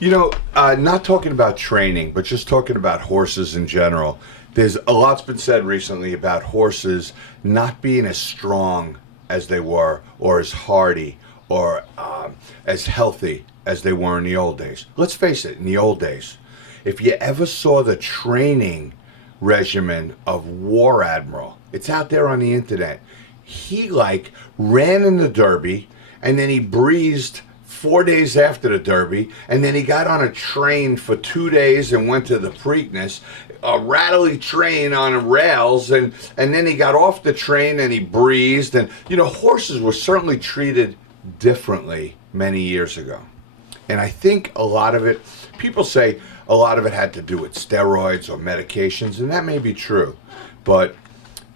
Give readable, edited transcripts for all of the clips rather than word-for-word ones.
Not talking about training, but just talking about horses in general. There's a lot's been said recently about horses not being as strong as they were, or as hardy, or as healthy as they were in the old days. Let's face it, in the old days, if you ever saw the training regimen of War Admiral, it's out there on the internet. He ran in the Derby, and then he breezed 4 days after the Derby, and then he got on a train for 2 days and went to the Preakness, a rattly train on rails, and then he got off the train and he breezed. And horses were certainly treated differently many years ago. And I think a lot of it, people say a lot of it had to do with steroids or medications, and that may be true. But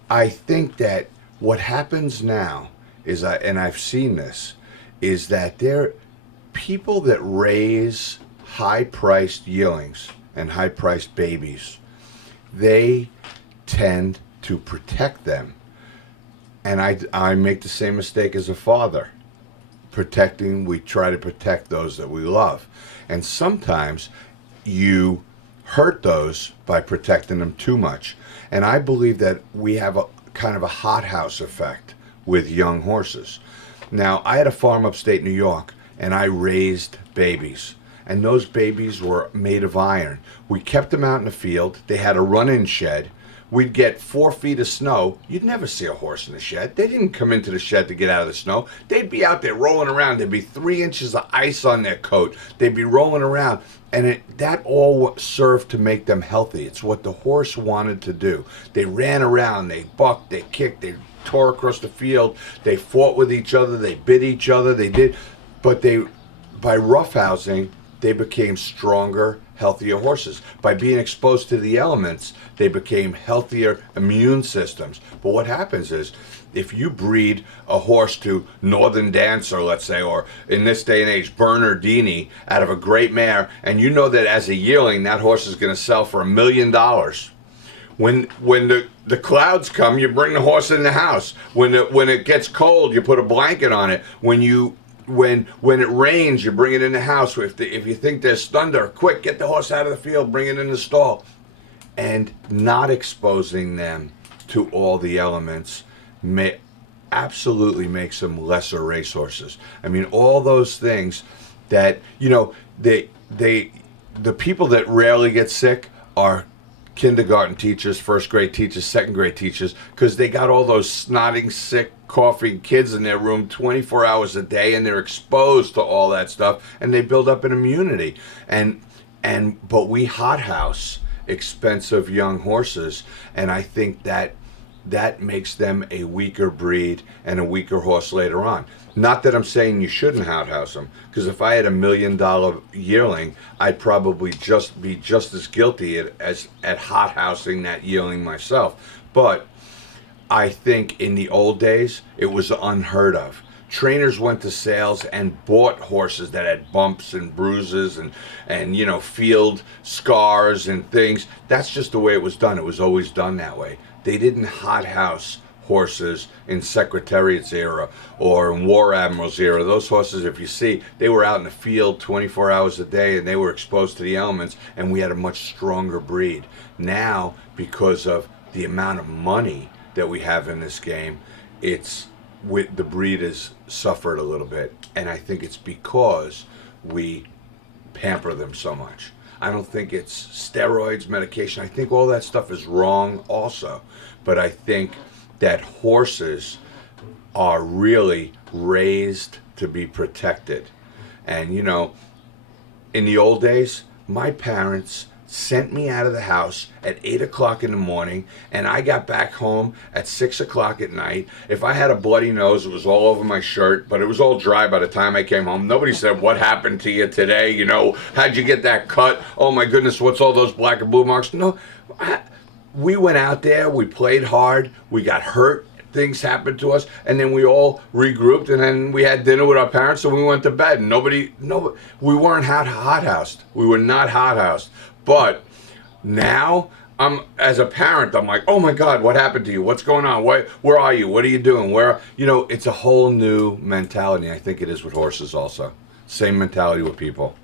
I think that what happens now is, and I've seen this, is that people that raise high-priced yearlings and high-priced babies, they tend to protect them. And I make the same mistake as a father. We try to protect those that we love. And sometimes you hurt those by protecting them too much. And I believe that we have a kind of a hothouse effect with young horses. Now, I had a farm upstate New York, and I raised babies. And those babies were made of iron. We kept them out in the field. They had a run-in shed. We'd get 4 feet of snow. You'd never see a horse in the shed. They didn't come into the shed to get out of the snow. They'd be out there rolling around. There'd be 3 inches of ice on their coat. They'd be rolling around. And that all served to make them healthy. It's what the horse wanted to do. They ran around. They bucked. They kicked. They tore across the field. They fought with each other. They bit each other. They did. But by roughhousing, they became stronger, healthier horses. By being exposed to the elements, they became healthier immune systems. But what happens is, if you breed a horse to Northern Dancer, let's say, or in this day and age, Bernardini, out of a great mare, and you know that as a yearling, that horse is going to sell for $1 million. When the clouds come, you bring the horse in the house. When it gets cold, you put a blanket on it. When it rains, you bring it in the house. If you think there's thunder, quick, get the horse out of the field, bring it in the stall. And not exposing them to all the elements absolutely makes them lesser racehorses. I mean, all those things that, the people that rarely get sick are kindergarten teachers, first grade teachers, second grade teachers, because they got all those snotting, sick, coughing kids in their room 24 hours a day, and they're exposed to all that stuff, and they build up an immunity. But we hothouse expensive young horses, and I think that makes them a weaker breed and a weaker horse later on. Not that I'm saying you shouldn't hothouse them, because if I had $1 million yearling, I'd probably be just as guilty at hothousing that yearling myself. But I think in the old days, it was unheard of. Trainers went to sales and bought horses that had bumps and bruises and field scars and things. That's just the way it was done. It was always done that way. They didn't hothouse horses in Secretariat's era or in War Admiral's era. Those horses, if you see, they were out in the field 24 hours a day, and they were exposed to the elements, and we had a much stronger breed. Now, because of the amount of money that we have in this game, the breed has suffered a little bit, and I think it's because we pamper them so much. I don't think it's steroids, medication. I think all that stuff is wrong also, but I think that horses are really raised to be protected. And in the old days, my parents sent me out of the house at 8 o'clock in the morning, and I got back home at 6 o'clock at night. If I had a bloody nose, it was all over my shirt, but it was all dry by the time I came home. Nobody said, "What happened to you today? How'd you get that cut? Oh my goodness, what's all those black and blue marks?" No, we went out there, we played hard, we got hurt, things happened to us, and then we all regrouped, and then we had dinner with our parents, and we went to bed. And nobody, we weren't hothoused. We were not hothoused. But now, as a parent, I'm like, oh my God, what happened to you? What's going on? Where are you? What are you doing? It's a whole new mentality. I think it is with horses also. Same mentality with people.